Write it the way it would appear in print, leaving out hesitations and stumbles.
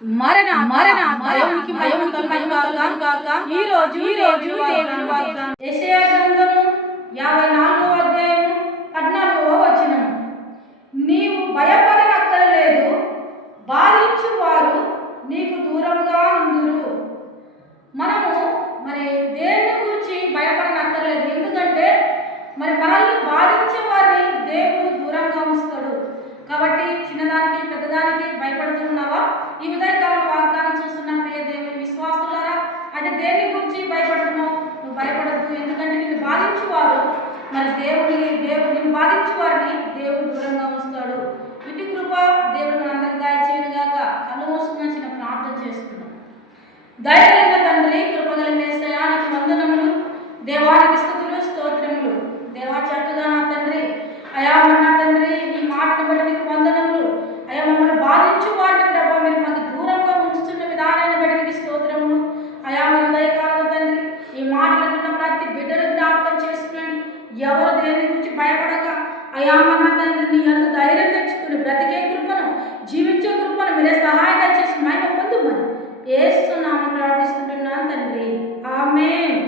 దేవునికి ఈ రోజు యెషయా గ్రంథము 54వ అధ్యాయము 14వ వచనం. నీవు భయపడనక్కరలేదు, బాధించు వారు నీకు దూరంగా ఉందురు. మనము దేని గురించి భయపడనక్కర్లేదు, ఎందుకంటే మనల్ని బాధించే వారిని దేవుడు దూరంగా ఉంచుతాడు. కాబట్టి చిన్నదానికి పెద్దదానికి భయపడుతున్నావా? ఈ ఉదయకాలం వాగ్దానం చూస్తున్న ప్రియ దేవుని విశ్వాసులారా, అయితే దేని గురించి భయపడుతున్నావు? నువ్వు భయపడద్దు, ఎందుకంటే నిన్ను బాధించువారు నిన్ను బాధించు వారిని దేవుడు దూరంగా ఉంచుతాడు. ఇటు కృప దేవుడు అందరికి దయచేయనుగాక. కళ్ళు మూసుకున్న చిన్న ప్రార్థన చేస్తున్నాం. దయగలిగిన తండ్రి, కృపగలిగిన యేసయ్యా, నీకు వందనములు, దేవానికి స్తుతులు, స్తోత్రములు. దేవా, చక్కగా నా తండ్రి, అయా నా తండ్రి, ఈ మాటను బట్టి నీకు వందనములు. అయా, మమ్మల్ని బాధించు వారిని ప్రభావ మీరు మాకు దూరంగా ఉంచుతున్న విధానాన్ని బట్టి నీకు స్తోత్రములు. అయా, మీ ఉదయకాలం తండ్రి, ఈ మాటలను ప్రతి బిడ్డను జ్ఞాపకం చేసుకుని ఎవరు దేని గురించి భయపడక అయా మన తండ్రి నీ అంత ధైర్యం తెచ్చుకుని బ్రతికే కృపను, జీవించే కృపను మీరే సహాయం చేసి మహిమ పొందుమని యేసు నామమున ప్రార్థిస్తున్నాను తండ్రి. ఆమేన్.